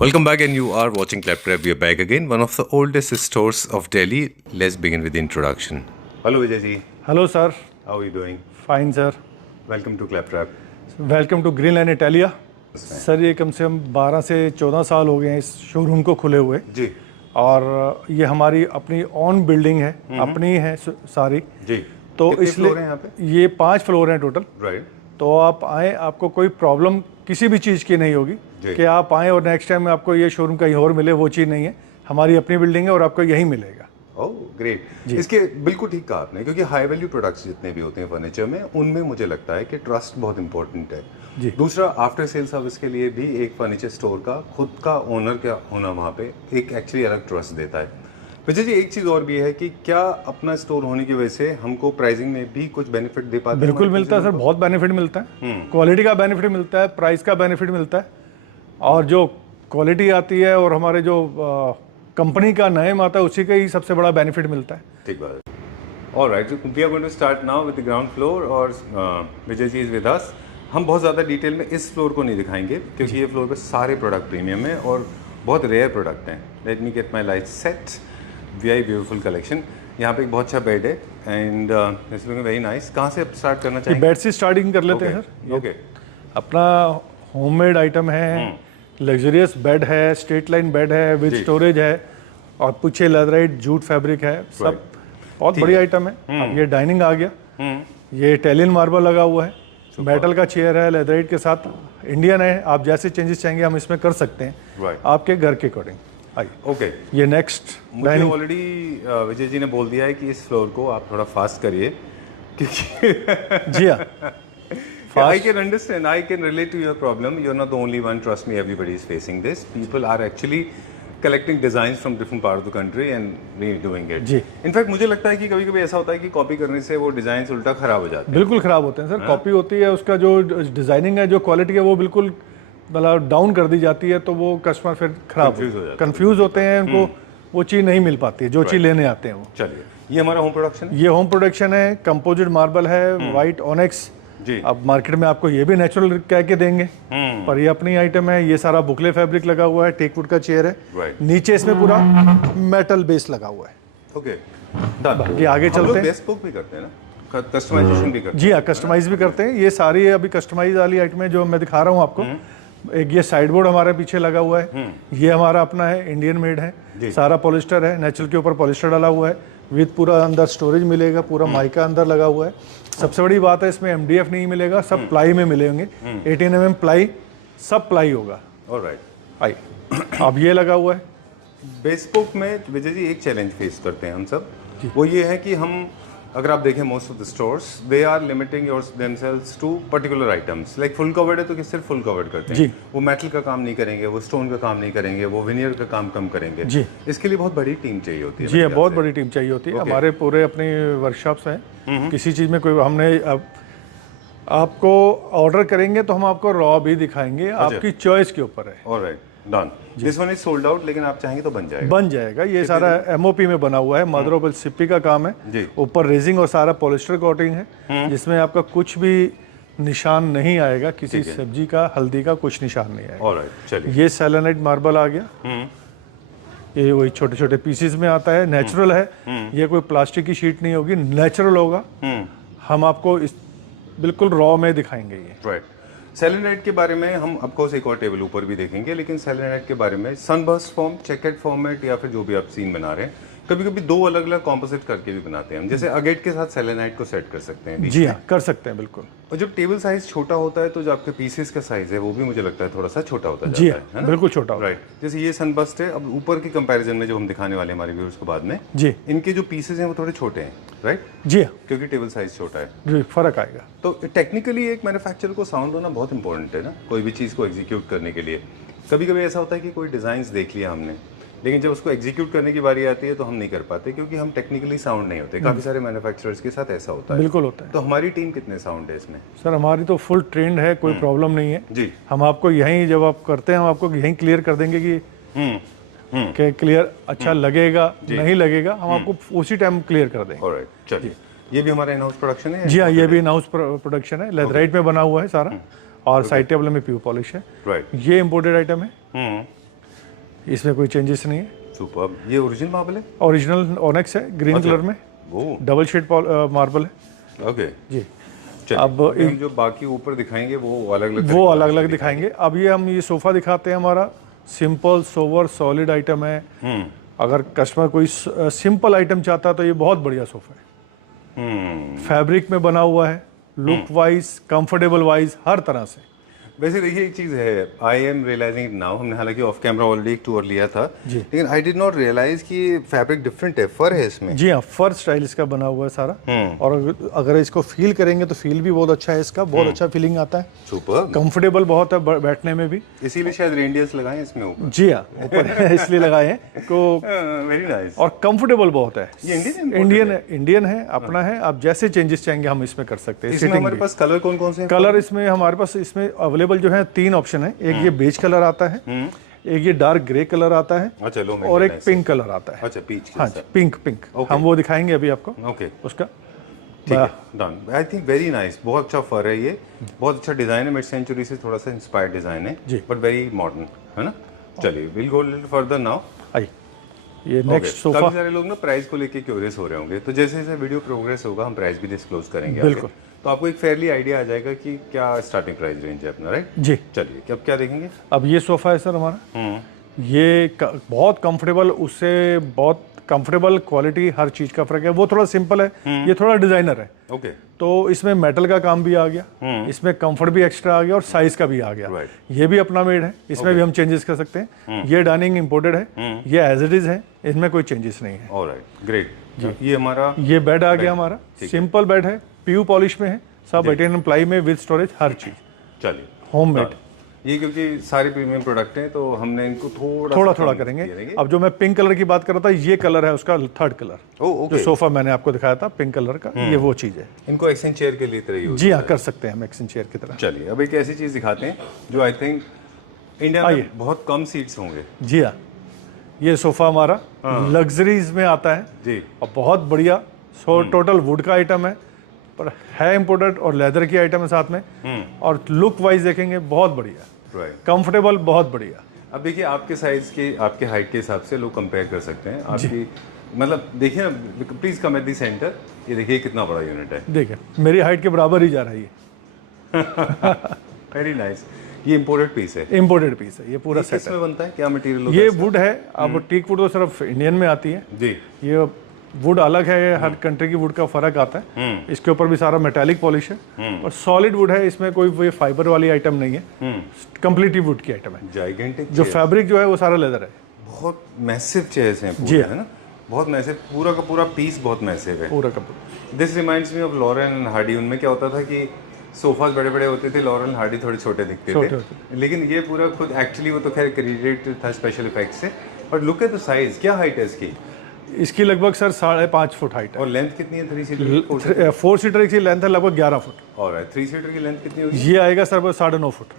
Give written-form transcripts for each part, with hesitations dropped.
Welcome back, and you are watching Claptrap. We are back again, one of the oldest stores of Delhi. Let's begin with the introduction. Hello, Vijay ji. Hello, sir. How are you doing? Fine, sir. Welcome to Claptrap. Welcome to green land Italia. Sir ये कम से कम 12 से 14 साल हो गए हैं इस showroom को खुले हुए जी। और ये हमारी अपनी ऑन बिल्डिंग है, अपनी है सारी जी। तो कितने इसलिए फ्लोर हैं यहाँ पे? ये 5 फ्लोर हैं टोटल। राइट। तो आप आए, आपको कोई प्रॉब्लम किसी भी चीज़ की नहीं होगी कि आप आए और नेक्स्ट टाइम आपको ये शोरूम कहीं और मिले, वो चीज़ नहीं है। हमारी अपनी बिल्डिंग है और आपको यहीं मिलेगा। Oh great. इसके बिल्कुल ठीक कहा आपने, क्योंकि हाई वैल्यू प्रोडक्ट्स जितने भी होते हैं फर्नीचर में, उनमें मुझे लगता है कि ट्रस्ट बहुत इंपॉर्टेंट है जी। दूसरा, आफ्टर सेल सर्विस के लिए भी एक फर्नीचर स्टोर का खुद का ओनर का होना वहाँ पे एक एक्चुअली अलग ट्रस्ट देता है। विजय जी, एक चीज़ और भी है कि क्या अपना स्टोर होने की वजह से हमको प्राइसिंग में भी कुछ बेनिफिट दे पाते हैं? बिल्कुल मिलता है सर, बहुत बेनिफिट मिलता है। क्वालिटी का बेनिफिट मिलता है, प्राइस का बेनिफिट मिलता है, और जो क्वालिटी आती है और हमारे जो कंपनी का नेम आता है उसी का ही सबसे बड़ा बेनिफिट मिलता है। ठीक बात है। Alright, we are going to start now with the ground floor और विजय जी इज विद अस। हम बहुत ज़्यादा डिटेल में इस फ्लोर को नहीं दिखाएंगे क्योंकि ये फ्लोर पे सारे प्रोडक्ट प्रीमियम है और बहुत रेयर प्रोडक्ट हैं। Let me get my light set. We beautiful collection. यहाँ पे एक बहुत अच्छा बेड है and it's looking very nice. कहाँ से स्टार्ट करना चाहिए? बेड से स्टार्टिंग कर लेते हैं सर। ओके। अपना होममेड आइटम है, लग्जरियस बेड है, स्ट्रेट लाइन बेड है विद स्टोरेज है और पीछे लेदराइट जूट फैब्रिक है, सब बहुत बड़ी आइटम है। अब ये डाइनिंग आ गया, ये इटालियन मार्बल लगा हुआ है, मेटल का चेयर है लेदराइट के साथ, इंडियन है। आप जैसे चेंजेस चाहेंगे हम इसमें कर सकते हैं आपके घर के अकॉर्डिंग। ओके। ये नेक्स्ट मुझे ऑलरेडी विजय जी ने बोल दिया है कि इस फ्लोर को आप थोड़ा फास्ट करिए क्योंकि जी हाँ, I can understand. I can relate to your problem. You're not the only one. Trust me, everybody is facing this. People are actually collecting designs from different part of the country and redoing it. जी। In fact मुझे लगता है कि कभी-कभी ऐसा होता है कि कॉपी करने से वो डिजाइन उल्टा खराब हो जाते हैं। बिल्कुल खराब होते हैं सर। कॉपी होती है, उसका जो डिजाइनिंग है, जो क्वालिटी है, वो बिल्कुल मतलब डाउन कर दी जाती है, तो वो कस्टमर फिर खराब कंफ्यूज होते हैं, उनको वो चीज़ नहीं मिल पाती है जो चीज़ लेने आते हैं वो। चलिए, ये हमारा होम प्रोडक्शन है। ये होम प्रोडक्शन है, कंपोजिट मार्बल है, वाइट ऑनेक्स जी। अब मार्केट में आपको ये भी नेचुरल कह के देंगे, पर ये अपनी आइटम है। ये सारा बुकले फैब्रिक लगा हुआ है, टेकवुड का चेयर है, नीचे इसमें पूरा मेटल बेस लगा हुआ है। ओके, बाकी आगे चलते हैं। बेस्पोक भी करते हैं ना, कस्टमाइजेशन भी करते हैं? जी हाँ, कस्टमाइज भी करते हैं। ये सारी अभी कस्टमाइज वाली आइटम है जो मैं दिखा रहा हूँ आपको। एक ये साइड बोर्ड हमारे पीछे लगा हुआ है, ये हमारा अपना है, इंडियन मेड है, सारा पॉलिस्टर है, नेचुरल के ऊपर पॉलिस्टर डाला हुआ है, विद पूरा अंदर स्टोरेज मिलेगा, पूरा माइका अंदर लगा हुआ है। सबसे बड़ी बात है इसमें MDF नहीं मिलेगा, सब प्लाई में मिलेंगे। 18 mm प्लाई, सब प्लाई होगा। ऑलराइट। अब ये लगा हुआ है बेस्पोक में। विजय जी, एक चैलेंज फेस करते हैं हम सब, वो ये है कि हम, अगर आप देखें most of the stores they are limiting themselves to particular items. Like full covered है तो सिर्फ फुल कवर्ड करते हैं, वो मेटल का काम नहीं करेंगे, वो स्टोन का काम नहीं करेंगे, वो विनियर का काम कम करेंगे जी। इसके लिए बहुत बड़ी टीम चाहिए होती है। जी, बहुत बड़ी टीम चाहिए होती है। हमारे पूरे अपनी वर्कशॉप्स हैं। किसी चीज़ में कोई हमने आपको ऑर्डर करेंगे तो हम आपको रॉ भी दिखाएंगे, आपकी चॉइस के ऊपर है। Alright, done. This one is sold out, लेकिन आप चाहेंगे तो बन जाएगा। ये सारा MOP में बना हुआ है, मदर ऑफ सिप्पी का काम है, ऊपर रेजिंग और सारा पॉलिस्टर कोटिंग है, जिसमें आपका कुछ भी निशान नहीं आएगा, किसी सब्जी का, हल्दी का कुछ निशान नहीं आएगा। ऑलराइट, चलिए। ये सेलेनाइट मार्बल आ गया, ये वही छोटे छोटे पीसेस में आता है, नेचुरल है। ये कोई प्लास्टिक की शीट नहीं होगी, नेचुरल होगा। हम आपको इस बिल्कुल रॉ में दिखाएंगे ये। राइट। सेलेनाइट के बारे में हम ऑफकोर्स एक और टेबल ऊपर भी देखेंगे, लेकिन सेलेनाइट के बारे में सनबर्स्ट फॉर्म, चेकेड फॉर्मेट या फिर जो भी आप सीन बना रहे हैं, कभी कभी दो अलग अलग कॉम्पोजिट करके भी बनाते हैं हम। जैसे अगेट के साथ सेलेनाइट को सेट कर सकते हैं। जी हाँ, कर सकते हैं बिल्कुल। और जब टेबल साइज छोटा होता है तो जो आपके पीसेस का साइज है वो भी मुझे लगता है थोड़ा सा छोटा होता जी जाता है। बिल्कुल छोटा होता है। राइट। जैसे ये सनबर्स्ट है, अब ऊपर की कंपैरिजन में जो हम दिखाने वाले हमारे व्यूअर्स को बाद में, जी, इनके जो पीसेस हैं वो थोड़े छोटे हैं। राइट जी हाँ, क्योंकि टेबल साइज छोटा है, जी, फर्क आएगा। तो टेक्निकली एक मैन्युफैक्चरर को साउंड होना बहुत इंपॉर्टेंट है ना, कोई भी चीज़ को एग्जीक्यूट करने के लिए। कभी कभी ऐसा होता है कि कोई डिज़ाइंस देख लिया हमने, लेकिन जब उसको एग्जीक्यूट करने की बारी आती है तो हम नहीं कर पाते क्योंकि हम टेक्निकली साउंड नहीं होते। काफ़ी सारे मैन्युफैक्चरर्स के साथ ऐसा होता है। बिल्कुल होता है। तो हमारी टीम कितने साउंड है इसमें? सर हमारी तो फुल ट्रेंड है, कोई प्रॉब्लम नहीं है जी। हम आपको यहीं, जब आप करते हैं हम आपको यहीं क्लियर कर देंगे कि क्लियर अच्छा लगेगा नहीं लगेगा, हम आपको उसी टाइम क्लियर कर देंगे। ऑलराइट, चलिए। ये भी हमारा इन हाउस प्रोडक्शन है? जी हाँ, ये भी इन हाउस प्रोडक्शन है, लेदराइट में बना हुआ है सारा, और साइड टेबल में प्यू पॉलिश है। राइट। ये इम्पोर्टेड आइटम है। इसमें कोई चेंजेस नहीं है। सुपर। ये ओरिजिनल मार्बल है? ओरिजिनल ऑनेक्स है, ग्रीन कलर में, वो डबल शेड मार्बल है ओके। जी। चलिए, अब अभी हम जो बाकी ऊपर दिखाएंगे वो अलग अलग दिखाएंगे। अब हम ये सोफ़ा दिखाते हैं, हमारा सिंपल सोवर सॉलिड आइटम है। अगर कस्टमर कोई सिंपल आइटम चाहता है तो ये बहुत बढ़िया सोफ़ा है। फैब्रिक में बना हुआ है, लुक वाइज, कंफर्टेबल वाइज, हर तरह से। वैसे देखिए एक चीज़ है, आई एम रियलाइजिंग नाउ, हमने हालांकि ऑफ कैमरा ऑलरेडी एक टूर लिया था जी। लेकिन आई डिड नॉट रियलाइज कि फैब्रिक डिफरेंट है, फर है इसमें। जी हाँ, फर स्टाइल इसका बना हुआ है सारा। और अगर इसको फील करेंगे तो फील भी बहुत अच्छा है इसका, बहुत अच्छा फीलिंग आता है। सुपर। कंफर्टेबल बहुत है बैठने में भी, इसीलिए शायद रेंडियस लगाए इसमें ऊपर। जी हाँ, ऊपर इसलिए लगाए हैं को। Very nice. और कंफर्टेबल बहुत है। ये इंडियन है, अपना है। आप जैसे चेंजेस चाहेंगे हम इसमें कर सकते हैं। इसमें हमारे पास कलर कौन कौन से हैं? कलर इसमें हमारे पास इसमें अवेलेबल जो है 3 ऑप्शन है। एक ये बेज कलर आता है, एक ये डार्क ग्रे कलर आता है, अच्छा लो, और एक पिंक कलर आता है। अच्छा पीच। हाँ, पिंक हम वो दिखाएंगे अभी आपको। ओके उसका ठीक है, done. I think very nice, बहुत अच्छा फर है ये, बहुत अच्छा डिजाइन है, मिड सेंचुरी से थोड़ा सा इंस्पायर्ड डिजाइन है जी, बट वेरी मॉडर्न है ना। चलिए will go little further now. आइए, ये नेक्स्ट सोफा। काफी सारे लोग ना प्राइस को लेके क्यूरियस हो रहे होंगे, तो जैसे जैसे वीडियो प्रोग्रेस होगा हम प्राइस भी डिस्क्लोज करेंगे बिल्कुल। तो आपको एक फेयरली आइडिया आ जाएगा कि क्या स्टार्टिंग प्राइस रेंज है अपना, राइट जी। चलिए अब क्या देखेंगे? अब ये सोफा है सर हमारा, ये बहुत कंफर्टेबल, उससे बहुत कंफर्टेबल, क्वालिटी हर चीज का फर्क है। वो थोड़ा सिंपल है, ये थोड़ा डिजाइनर है। ओके। तो इसमें मेटल का काम भी आ गया, इसमें कंफर्ट भी एक्स्ट्रा आ गया और साइज का भी आ गया। ये भी अपना मेड है, इसमें भी हम चेंजेस कर सकते हैं। ये डाइनिंग इंपोर्टेड है, ये एज इट इज है, इसमें कोई चेंजेस नहीं है। Alright, great. ये हमारा ये बेड आ गया हमारा, सिंपल बेड है, पीयू पॉलिश में है, सब 18 प्लाई में, विद स्टोरेज, हर चीज। चलिए होममेड। ये क्योंकि सारे प्रीमियम प्रोडक्ट हैं तो हमने इनको थोड़ा करेंगे। अब जो मैं पिंक कलर की बात कर रहा था, ये कलर है उसका थर्ड कलर, जो सोफा मैंने आपको दिखाया था पिंक कलर का, ये वो चीज है। इनको एक्सचेंज चेयर के लिए तरह यूज, जी हाँ, कर सकते हैं हम एक्सचेंज चेयर की तरह। चलिए अब एक ऐसी चीज दिखाते हैं जो आई थिंक इंडिया में बहुत कम सीट्स होंगे। जी हाँ, ये सोफा हमारा लग्जरीज में आता है जी, और बहुत बढ़िया। टोटल वुड का आइटम है, पर है इम्पोर्टेड, और लेदर की आइटम है साथ में, और लुक वाइज देखेंगे बहुत बढ़िया, कंफर्टेबल, बहुत बढ़िया। अब देखिए आपके साइज के, आपके हाइट के हिसाब से लोग कंपेयर कर सकते हैं आपकी, मतलब देखिए ना, please come at the centre. ये देखिए कितना बड़ा यूनिट है, देखिए मेरी हाइट के बराबर ही जा रही है। Very nice. ये इम्पोर्टेड पीस है? इम्पोर्टेड पीस है, ये पूरा सेट है। बनता है क्या मटेरियल? ये वुड है। अब टीक वुड तो सिर्फ इंडियन में आती है जी, ये वुड अलग है, हर कंट्री की वुड का फर्क आता है। इसके ऊपर भी सारा मेटालिक पॉलिश है और सॉलिड वुड है, इसमें कोई फाइबर वाली आइटम नहीं है, कंप्लीटली वुड की आइटम है। जाइगेंटिक जो फैब्रिक जो है वो सारा लेदर है। बहुत मैसिव चेयर्स हैं पूरे, है ना, बहुत मैसिव, पूरा का पूरा पीस बहुत मैसिव है, पूरा का पूरा। This reminds me of Laurel and Hardy. उनमें क्या होता था कि सोफाज बड़े बड़े होते थे, लॉरेन एंड हार्डी थोड़े छोटे दिखते थे, लेकिन ये पूरा खुद एक्चुअली, वो तो खैर क्रिएटेड था स्पेशल इफेक्ट से। और लुक एट द साइज, क्या हाइट है इसकी? इसकी लगभग सर 5.5 फुट हाइट है। और लेंथ कितनी है 3 सीटर? 4 सीटर की लेंथ है लगभग 11 फुट। और 3 सीटर की लेंथ कितनी होगी? ये आएगा सर 9.5 फुट।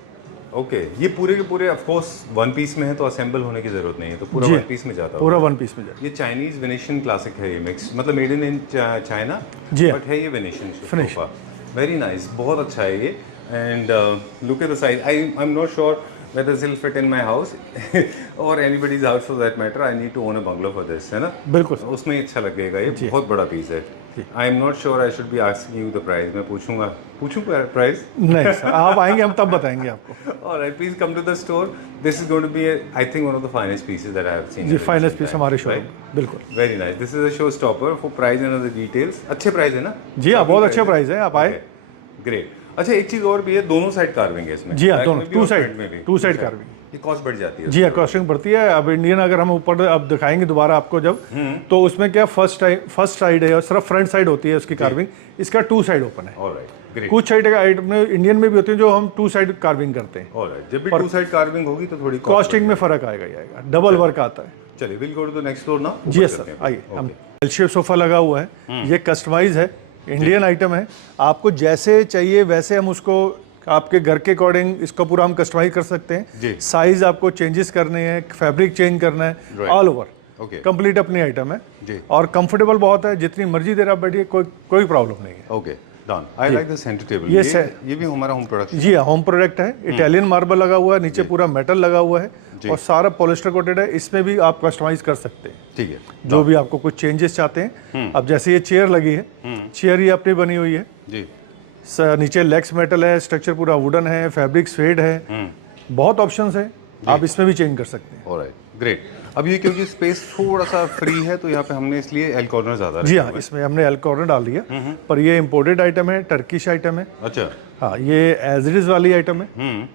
ओके, ये पूरे के पूरे ऑफ कोर्स वन पीस में है तो असेंबल होने की जरूरत नहीं है, तो पूरा वन पीस में जाता है, पूरा वन पीस में जाता है। ये चाइनीज वेनेशियन क्लासिक है, ये मिक्स, मतलब मेड इन चाइना, बट है ये वेनेशियन सोफा। वेरी नाइस, बहुत अच्छा है ये। And look at the size, I am not sure whether this will fit in my house or anybody's house for that matter. I need to own a bungalow for this, है ना? बिल्कुल, उसमें अच्छा लगेगा, ये बहुत बड़ा पीस है। I am not sure I should be asking you the price. मैं पूछूंगा प्राइस? नहीं सर, आप आएंगे हम तब बताएंगे आपको। Alright, please come to the store. This is going to be, I think, one of the finest pieces that I have seen. जी, finest piece हमारे शोरूम, बिल्कुल। Very nice. This is a showstopper for price and other details. अच्छे price है ना? जी हाँ, बहुत अच्छे price है, आप आए। ग्रेट। अच्छा, एक चीज और भी है, दोनों साइड कार्विंग है इसमें। जी हाँ, दोनों टू साइड कार्विंग। ये कॉस्ट बढ़ जाती है? जी हाँ, कॉस्टिंग बढ़ती है। अब इंडियन अगर हम ऊपर अब दिखाएंगे दोबारा आपको जब, तो उसमें क्या फर्स्ट साइड है और सिर्फ फ्रंट साइड होती है उसकी कार्विंग, इसका 2 साइड ओपन है। ऑलराइट, कुछ साइड का आइटम इंडियन में भी होती है जो हम 2 साइड कार्विंग करते हैं। ऑलराइट, जब भी 2 साइड कार्विंग होगी तो थोड़ी कॉस्टिंग में फर्क आएगा ही आएगा, डबल वर्क आता है। चलिए will go to the next floor now. जी सर, आइए। हम एल शेप सोफा लगा हुआ है, ये कस्टमाइज है, इंडियन आइटम है, आपको जैसे चाहिए वैसे हम उसको आपके घर के अकॉर्डिंग इसको पूरा हम कस्टमाइज कर सकते हैं। साइज आपको चेंजेस करने हैं, फैब्रिक चेंज करना है, ऑल ओवर कंप्लीट अपनी आइटम है। और कंफर्टेबल बहुत है, जितनी मर्जी देर आप बैठिए, कोई प्रॉब्लम नहीं है। Okay, done. I like the centre table. Yes, sir. ये भी हमारा होम प्रोडक्ट। जी हाँ, होम प्रोडक्ट है। इटालियन मार्बल लगा हुआ है, नीचे पूरा मेटल लगा हुआ है और सारा पॉलिस्टर कोटेड है। इसमें भी आप कस्टमाइज कर सकते हैं, ठीक है, जो भी आपको कुछ चेंजेस चाहते हैं। अब जैसे ये चेयर लगी है, चेयर ये अपनी बनी हुई है जी। नीचे लेग्स मेटल है, स्ट्रक्चर पूरा वुडन है, फैब्रिक स्वेड है, बहुत ऑप्शंस है, आप इसमें भी चेंज कर सकते हैं। Alright, great. अब ये क्योंकि स्पेस थोड़ा सा फ्री है तो यहाँ पे हमने इसलिए एल कॉर्नर ज़्यादा जी हाँ, इसमें हमने एल कॉर्नर डाल दिया, पर ये इम्पोर्टेड आइटम है, टर्किश आइटम है। अच्छा, हाँ, ये एज इट इज वाली आइटम है,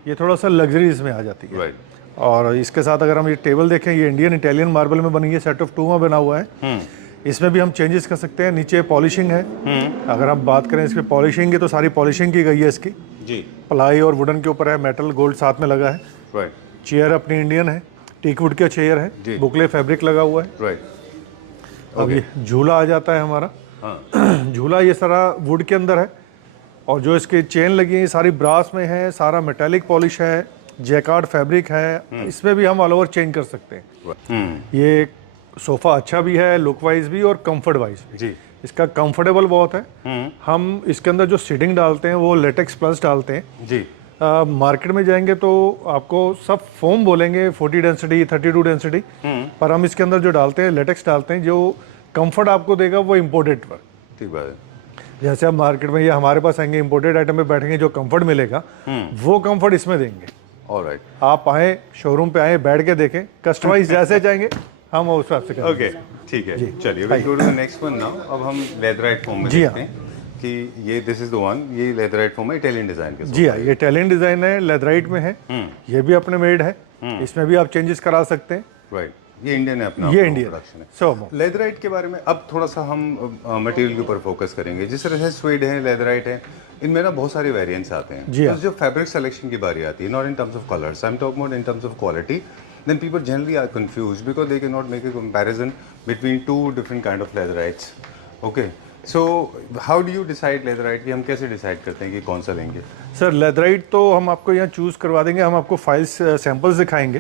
ये थोड़ा सा लग्जरी इसमें आ जाती है। राइट। और इसके साथ अगर हम ये टेबल देखें, ये इंडियन इटालियन मार्बल में बनी है, सेट ऑफ 2 में बना हुआ है। इसमें भी हम चेंजेस कर सकते हैं। नीचे पॉलिशिंग है, अगर हम बात करें इसकी पॉलिशिंग की तो सारी पॉलिशिंग की गई है इसकी, जी। प्लाई और वुडन के ऊपर है, मेटल गोल्ड साथ में लगा है। राइट, चेयर अपनी इंडियन है, टीकवुड का चेयर है, बुकले फैब्रिक लगा हुआ है। राइट। अब ये झूला आ जाता है हमारा। हाँ। झूला ये सारा वुड के अंदर है और जो इसकी चेन लगी है सारी ब्रास में है, सारा मेटालिक पॉलिश है, जैकार्ड फैब्रिक है। इसमें भी हम ऑल ओवर चेंज कर सकते हैं। ये सोफा अच्छा भी है लुक वाइज भी और कंफर्ट वाइज भी। जी। इसका कंफर्टेबल बहुत है। हम इसके अंदर जो सीटिंग डालते हैं वो लेटेक्स प्लस डालते हैं। जी। मार्केट में जाएंगे तो आपको सब फोम बोलेंगे, 40 डेंसिटी 32 डेंसिटी, पर हम इसके अंदर जो डालते हैं लेटेक्स डालते हैं, जो कंफर्ट आपको देगा वो इम्पोर्टेड पर। ठीक बात है। जैसे आप मार्केट में या हमारे पास आएंगे इम्पोर्टेड आइटम पे बैठेंगे, जो कंफर्ट मिलेगा वो कंफर्ट इसमें देंगे। ऑलराइट, आप आए शोरूम पे आए, बैठ के देखें, कस्टमाइज जैसे चाहेंगे हम उस हिसाब से करेंगे। ओके, ठीक है। चलिए we go to the next one now. अब हम लेदराइट फॉर्म में जी देखते हैं कि ये दिस इज द वन, ये लेदराइट फॉर्म है, इटालियन डिजाइन के साथ। जी हाँ, ये इटालियन डिजाइन है, लेदराइट में है। ये भी अपने मेड है, इसमें भी आप चेंजेस करा सकते हैं। राइट, ये इंडियन है अपना, ये इंडियन प्रोडक्शन है। सो लेदराइट के बारे में अब थोड़ा सा हम मटेरियल के ऊपर फोकस करेंगे। जिस तरह से स्वेड है, लेदराइट है, इनमें ना बहुत सारे वेरिएंट्स आते हैं। जी हाँ। तो जब फैब्रिक सिलेक्शन की बारी आती है, not in terms of colours, I am talking about in terms of quality, then people generally are confused because they cannot make a comparison between two different kind of leatherites. Okay, so how do you decide leatherite कि हम कैसे decide करते हैं कि कौन सा लेंगे? Sir leatherette तो हम आपको यहाँ चूज करवा देंगे, हम आपको फाइल्स सैंपल्स दिखाएंगे,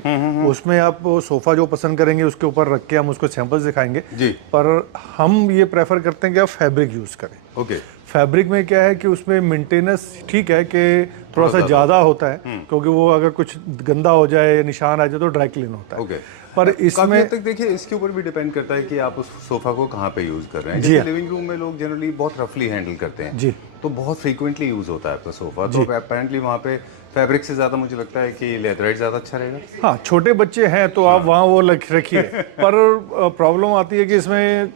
उसमें आप सोफा जो पसंद करेंगे उसके ऊपर रख के हम उसको सैंपल्स दिखाएंगे जी। पर हम ये प्रेफर करते हैं कि आप फैब्रिक यूज करें। ओके, फैब्रिक में क्या है कि उसमें मेंटेनेंस ठीक है कि थोड़ा सा ज़्यादा होता है, क्योंकि वो अगर कुछ गंदा हो जाए, निशान आ जाए तो ड्राई क्लीन होता है। ओके, पर काफी इसमें हद तक देखिए इसके ऊपर भी डिपेंड करता है कि आप उस सोफा को कहाँ पे यूज कर रहे हैं। जी जैसे हाँ। लिविंग रूम में लोग जनरली बहुत रफली हैंडल करते हैं, जी, तो बहुत फ्रीक्वेंटली यूज होता है आपका सोफा, तो अपेरेंटली वहाँ पे फैब्रिक से ज्यादा मुझे लगता है कि लेदराइट ज्यादा अच्छा रहेगा। हाँ, छोटे बच्चे हैं तो आप वहाँ वो रखिए, पर प्रॉब्लम आती है कि इसमें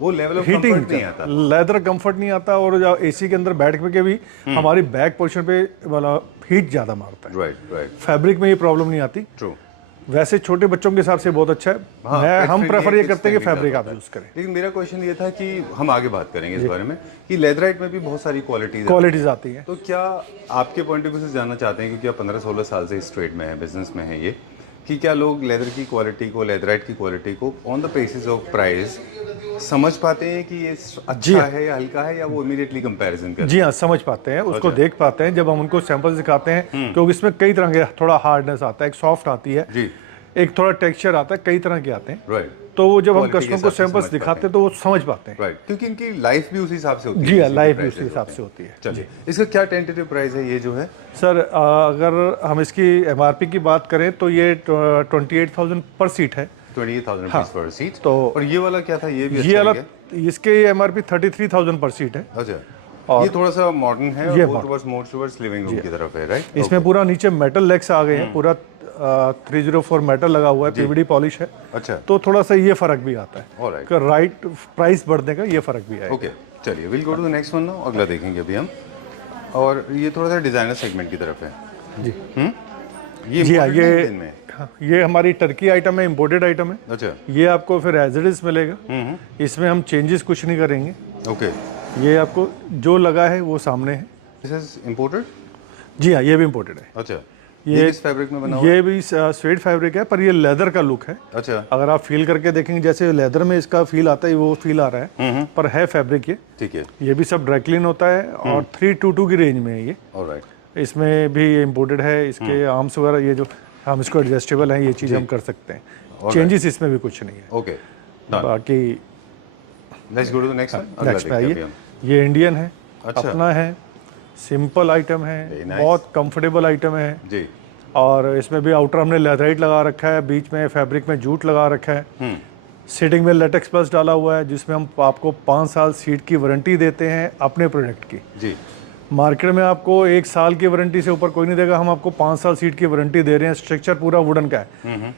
वो लेवल ऑफ हीटिंग कंफर्ट नहीं आता। लेदर कंफर्ट नहीं आता और एसी के अंदर बैठ के भी हमारी बैक पोर्शन पे वाला हीट ज़्यादा मारता है। राइट, राइट, फैब्रिक में ये प्रॉब्लम नहीं आती। ट्रू। वैसे छोटे बच्चों के हिसाब से बहुत अच्छा है। हम प्रेफर ये करते हैं कि फैब्रिक आप यूज करें। लेकिन मेरा क्वेश्चन ये था कि हम आगे बात करेंगे इस बारे में कि लेदराइट में भी बहुत सारी क्वालिटीज आती हैं। तो क्या आपके पॉइंट ऑफ व्यू से जानना चाहते हैं, क्योंकि आप 15-16 साल से इस ट्रेड में है, बिजनेस में है ये, कि क्या लोग लेदर की क्वालिटी को, लेदराइट की क्वालिटी को on the basis of price समझ पाते हैं कि ये अच्छा है या हल्का है, या वो इमीडिएटली कंपैरिजन करते हैं? जी हाँ, समझ पाते हैं, उसको देख पाते हैं जब हम उनको सैंपल दिखाते हैं, क्योंकि इसमें कई तरह के, थोड़ा हार्डनेस आता है, एक सॉफ्ट आती है जी, एक थोड़ा टेक्सचर आता है, कई तरह के आते हैं। राइट, तो वो जब हम Quality के कस्टमर को हिसाब से सैंपल्स समझ दिखाते पाते हैं तो वो समझ पाते हैं। राइट, क्योंकि इनकी लाइफ भी उसी हिसाब से होती है। जी हाँ, इसी लाइफ भी prices उसी हिसाब होते से होती है। हैं। चलिए, इसका क्या टेंटेटिव प्राइस है ये जो है? सर अगर हम इसकी एमआरपी की बात करें तो ये 28,000 पर सीट है। 28,000 रुपीज पर सीट। तो और ये वाला क्या था? ये भी ये अच्छा वाला है इसके एमआरपी 33,000 पर सीट है। अच्छा, ये थोड़ा सा मॉडर्न है ये और मोर टुवर्ड्स लिविंग रूम की तरफ है, राइट? इसमें पूरा नीचे मेटल लेग्स आ गए हैं, पूरा 304 मेटल लगा हुआ है, पीवीडी पॉलिश है, अच्छा, तो थोड़ा सा ये फर्क भी आता है। ऑलराइट, राइट प्राइस बढ़ने का ये फर्क भी आएगा। ओके, चलिए will go to the next one now. अगला देखेंगे अभी हम, और ये थोड़ा सा डिजाइनर सेगमेंट की तरफ है। जी, ये जी हाँ, imported है इनमें? ये हमारी टर्की आइटम है, इम्पोर्टेड आइटम है। अच्छा, ये आपको फिर एज इट इज मिलेगा, इसमें हम चेंजेस कुछ नहीं करेंगे। ओके, ये आपको जो लगा है वो सामने है। This is imported? जी हाँ, ये भी इम्पोर्टेड है। अच्छा, ये किस फैब्रिक में बना हुआ है? ये भी स्वेड फैब्रिक है, पर ये लेदर का लुक है। अच्छा, अगर आप फील करके देखेंगे जैसे लेदर में इसका फील आता है, वो फील आ रहा है, पर है फैब्रिक ये। ठीक है, ये भी सब ड्राई क्लीन होता है और 322 की रेंज में है ये। ऑलराइट, इसमें भी ये इम्पोर्टेड है, इसके आर्म्स वगैरह ये जो हम इसको एडजस्टेबल है, ये चीज़ हम कर सकते हैं। चेंजेस इसमें भी कुछ नहीं है। ओके, बाकी let's go to the next one. अगला नेक्स्ट पे देखते हैं आइए, अभी हम। ये इंडियन है, अच्छा। अपना है, सिंपल आइटम है, Very nice. बहुत कंफर्टेबल आइटम है। जी। और इसमें भी आउटर हमने लेथराइट लगा रखा है, बीच में फैब्रिक में जूट लगा रखा है। सीटिंग में लेटेक्स प्लस डाला हुआ है, जिसमें हम आपको 5 साल सीट की वारंटी देते हैं अपने प्रोडक्ट की। जी। मार्केट में आपको 1 साल की वारंटी से ऊपर कोई नहीं देगा, हम आपको 5 साल सीट की वारंटी दे रहे हैं। स्ट्रक्चर पूरा वुडन का है।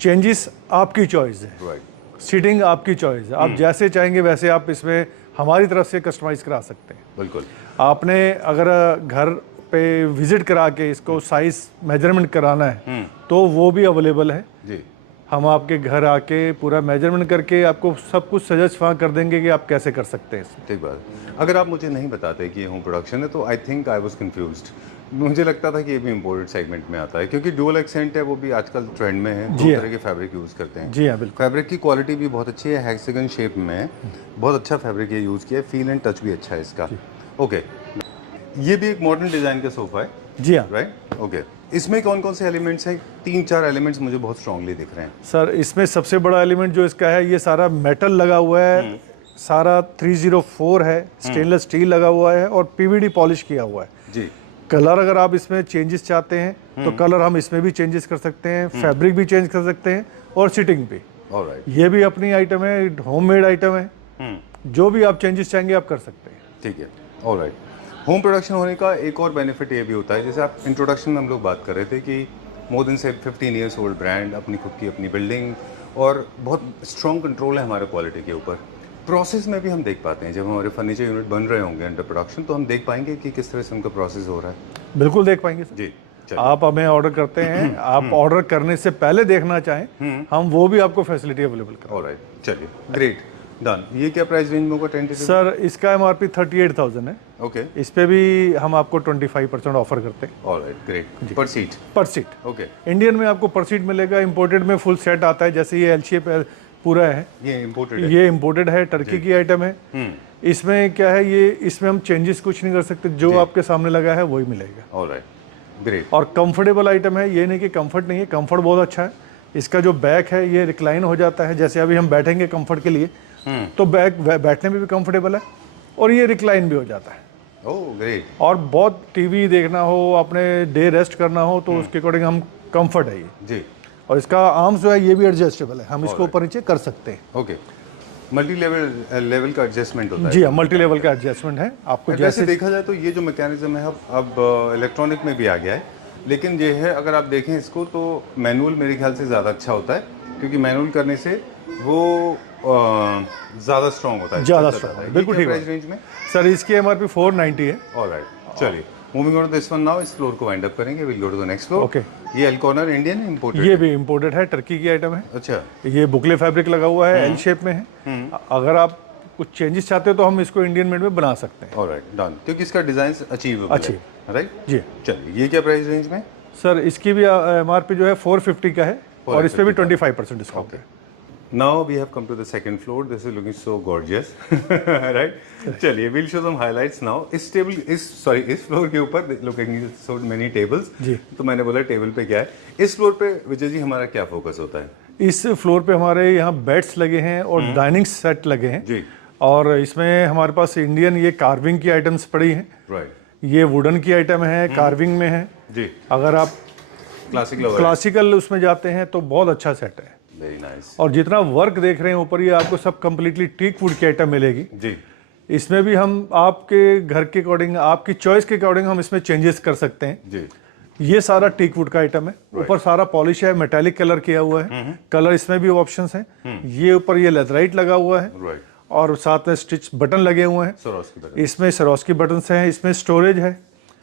चेंजेस आपकी चॉइस है, राइट। सीटिंग आपकी चॉइस है, आप जैसे चाहेंगे वैसे आप इसमें हमारी तरफ से कस्टमाइज करा सकते हैं। बिल्कुल। आपने अगर घर पे विजिट करा के इसको साइज मेजरमेंट कराना है तो वो भी अवेलेबल है। जी। हम आपके घर आके पूरा मेजरमेंट करके आपको सब कुछ सजेस्ट वहाँ कर देंगे कि आप कैसे कर सकते हैं। ठीक बात। अगर आप मुझे नहीं बताते कि ये होम प्रोडक्शन है तो I think I was confused. मुझे लगता था कि ये भी इम्पोर्टेड सेगमेंट में आता है, क्योंकि डुअल एक्सेंट है, वो भी आजकल ट्रेंड में है। दो तरह के फैब्रिक यूज़ करते हैं। जी हाँ, बिल्कुल। फैब्रिक की क्वालिटी भी बहुत अच्छी है, हेक्सागन शेप में है, बहुत अच्छा फैब्रिक ये यूज़ किया है, फील एंड टच भी अच्छा है इसका। ओके, ये भी एक मॉडर्न डिज़ाइन का सोफ़ा है। जी हाँ राइट। ओके, इसमें कौन कौन से एलिमेंट्स हैं? 3-4 एलिमेंट्स मुझे बहुत स्ट्रांगली दिख रहे हैं। सर, इसमें सबसे बड़ा एलिमेंट जो इसका है, ये सारा मेटल लगा हुआ है, सारा 304 है, स्टेनलेस स्टील लगा हुआ है और पीवीडी पॉलिश किया हुआ है। जी। कलर अगर आप इसमें चेंजेस चाहते हैं तो कलर हम इसमें भी चेंजेस कर सकते हैं, फैब्रिक भी चेंज कर सकते हैं और सिटिंग भी। ऑलराइट। ये भी अपनी आइटम है, होममेड आइटम है। जो भी आप चेंजेस चाहेंगे आप कर सकते हैं। ठीक है। ऑलराइट। होम प्रोडक्शन होने का एक और बेनिफिट ये भी होता है, जैसे आप इंट्रोडक्शन में हम लोग बात कर रहे थे कि मोर देन से 15 ईयर्स ओल्ड ब्रांड, अपनी खुद की अपनी बिल्डिंग और बहुत स्ट्रॉन्ग कंट्रोल है हमारे क्वालिटी के ऊपर। प्रोसेस में भी हम देख पाते हैं, जब हमारे फर्नीचर यूनिट बन रहे होंगे अंडर प्रोडक्शन तो हम देख पाएंगे कि किस तरह से उनका प्रोसेस हो रहा है। बिल्कुल देख पाएंगे सर। जी। आप हमें ऑर्डर करते हैं, आप ऑर्डर करने से पहले देखना चाहें हम वो भी आपको फैसिलिटी अवेलेबल करें। ऑलराइट, चलिए, ग्रेट, डन। ये क्या प्राइस रेंज में होगा टेंटेटिव? सर, इसका एमआरपी 38,000 है। ओके। इस पे भी हम आपको 25% ऑफर करते हैं। Alright, great. पर सीट? पर सीट। ओके। इंडियन में आपको पर सीट मिलेगा, इंपोर्टेड में फुल सेट आता है, जैसे ये एल शेप पूरा है। ये इम्पोर्टेड है? ये इम्पोर्टेड है, टर्की की आइटम है। इसमें क्या है, ये इसमें हम चेंजेस कुछ नहीं कर सकते, जो आपके सामने लगा है वही मिलेगा। Alright, great. और कंफर्टेबल आइटम है, ये नहीं कि कंफर्ट नहीं है, कंफर्ट बहुत अच्छा है। इसका जो बैक है ये रिक्लाइन हो जाता है, जैसे अभी हम बैठेंगे कंफर्ट के लिए तो बैक बैठने में भी कंफर्टेबल है और ये रिक्लाइन भी हो जाता है। ओह, ग्रेट। और बहुत टीवी देखना हो, अपने डे रेस्ट करना हो तो उसके अकॉर्डिंग हम कंफर्ट है ये। जी। और इसका आर्म्स जो है ये भी एडजस्टेबल है, हम इसको ऊपर नीचे कर सकते हैं। ओके, मल्टी लेवल का एडजस्टमेंट होता है? जी हाँ, मल्टी लेवल का एडजस्टमेंट है आपको। जैसे जैसे देखा जाए तो ये जो मैकेनिज्म है अब इलेक्ट्रॉनिक में भी आ गया है, लेकिन ये है अगर आप देखें इसको तो मैनुअल मेरे ख्याल से ज़्यादा अच्छा होता है, क्योंकि मैनुअल करने से वो ज़्यादा स्ट्रॉन्ग होता है। ज़्यादा स्ट्रॉन्ग है, बिल्कुल ठीक प्राइस है। रेंज में? सर, इसकी एमआरपी 490 है। ऑलराइट, चलिए, moving on to this one now. इस फ्लोर को वाइंड अप करेंगे, will go to the next floor. Okay. ये एल कॉर्नर इंडियन है, इंपोर्टेड? ये भी इम्पोर्टेड है, टर्की की आइटम है। अच्छा। ये बुकले फैब्रिक लगा हुआ है, एल शेप में है। अगर आप कुछ चेंजेस चाहते हो तो हम इसको इंडियन मेड में बना सकते हैं। ऑलराइट, डन, क्योंकि इसका डिजाइन अचीवेबल है, राइट? जी। चलिए, ये क्या प्राइस रेंज में? सर, इसकी भी एमआरपी जो है 450 का है और इस पे भी 25% डिस्काउंट है। Now we have come to the second floor. This is looking so gorgeous, right? चलिए, we'll show some highlights now. इस फ्लोर के ऊपर looking so many tables. जी। तो मैंने बोला टेबल पे क्या है। इस फ्लोर पे विजय जी हमारा क्या फोकस होता है? इस फ्लोर पे हमारे यहाँ बेड्स लगे हैं और डाइनिंग सेट लगे हैं। जी। और इसमें हमारे पास इंडियन ये कार्विंग की आइटम्स पड़ी हैं। राइट। ये वुडन की आइटम है, कार्विंग में है। जी। अगर आप क्लासिकल उसमें जाते हैं तो बहुत अच्छा सेट है। Very nice. और जितना वर्क देख रहे हैं ऊपर, ये आपको सब कंप्लीटली टीक वुड की आइटम मिलेगी। जी। इसमें भी हम आपके घर के अकॉर्डिंग, आपकी चॉइस के अकॉर्डिंग हम इसमें चेंजेस कर सकते हैं। जी। ये सारा टीक वुड का आइटम है। ऊपर सारा पॉलिश है, मेटालिक कलर किया हुआ है। कलर इसमें भी ऑप्शंस हैं। ये ऊपर ये लेथराइट लगा हुआ है। राइट। और साथ में स्टिच बटन लगे हुए हैं। Swarovski button. इसमें सरोस्की बटन हैं। इसमें स्टोरेज है।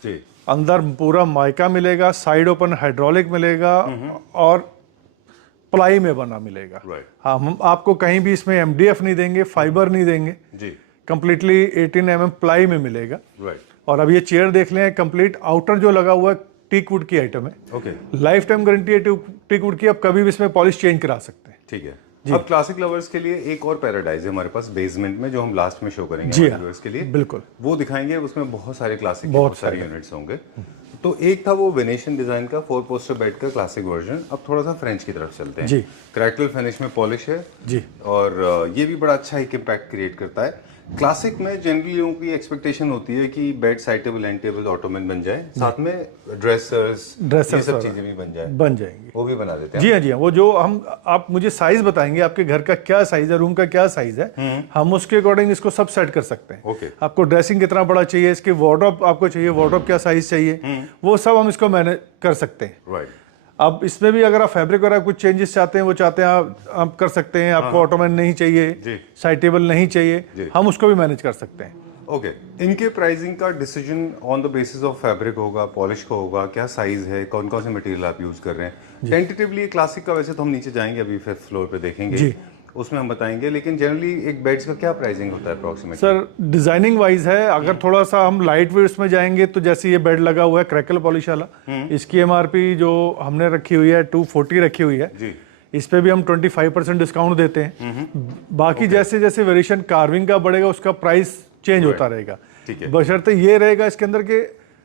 जी। अंदर पूरा माइका मिलेगा, साइड ओपन हाइड्रोलिक मिलेगा और प्लाई में बना मिलेगा। राइट। हाँ, हम आपको कहीं भी इसमें एमडीएफ नहीं देंगे, फाइबर नहीं देंगे। जी। कंप्लीटली 18 mm प्लाई में मिलेगा। राइट। और अब ये चेयर देख लें, कंप्लीट आउटर जो लगा हुआ है टीक वुड की आइटम है। ओके। लाइफ टाइम गारंटी है टीक वुड की, आप कभी भी इसमें पॉलिश चेंज करा सकते हैं। ठीक है। अब क्लासिक लवर्स के लिए एक और पैराडाइज है हमारे पास बेसमेंट में, जो हम लास्ट में शो करेंगे जी हमारे हाँ, व्यूअर्स के लिए। बिल्कुल। वो दिखाएंगे, उसमें बहुत सारे क्लासिक बहुत सारे यूनिट्स होंगे। तो एक था वो वेनेशियन डिजाइन का 4 पोस्टर बेड का क्लासिक वर्जन। अब थोड़ा सा फ्रेंच की तरफ चलते हैं। जी। क्रैकल फिनिश में पॉलिश है जी। और ये भी बड़ा अच्छा एक इम्पैक्ट क्रिएट करता है। क्लासिक में जनरली लोगों की एक्सपेक्टेशन होती है कि bed side table, and table, Ottoman बन जाए, साथ में ड्रेसर्स ये सब चीजें भी बन जाएंगी, वो भी बना देते हैं। जी हाँ, जी हाँ। वो जो हम, आप मुझे साइज बताएंगे आपके घर का क्या साइज है, रूम का क्या साइज है, हम उसके अकॉर्डिंग इसको सब सेट कर सकते हैं। ओके। आपको ड्रेसिंग कितना बड़ा चाहिए, इसकी वार्डरोब आपको चाहिए, वार्डरोब क्या साइज चाहिए, वो सब हम इसको मैनेज कर सकते हैं। राइट। अब इसमें भी अगर आप फैब्रिक वगैरह कुछ चेंजेस चाहते हैं, वो चाहते हैं आप कर सकते हैं। आपको ऑटोमन नहीं चाहिए, साइड टेबल नहीं चाहिए, हम उसको भी मैनेज कर सकते हैं। ओके। इनके प्राइसिंग का decision on the basis of fabric होगा, पॉलिश का होगा, क्या साइज है, कौन कौन से मटेरियल आप यूज कर रहे हैं। टेंटेटिवली क्लासिक का वैसे तो हम नीचे जाएंगे, अभी 5th फ्लोर पे देखेंगे, उसमें हम बताएंगे, लेकिन जनरली एक बेड्स का क्या प्राइसिंग होता है अप्रोक्सीमेटली? सर डिजाइनिंग वाइज है, अगर थोड़ा सा हम लाइट वेट्स में जाएंगे तो जैसे ये बेड लगा हुआ है क्रैकल पॉलिश वाला, इसकी एमआरपी जो हमने रखी हुई है 240 रखी हुई है जी। इस पे भी हम 25% डिस्काउंट देते हैं। बाकी जैसे जैसे वेरिएशन कार्विंग का बढ़ेगा उसका प्राइस चेंज होता रहेगा। ठीक है। बशर्ते ये रहेगा इसके अंदर के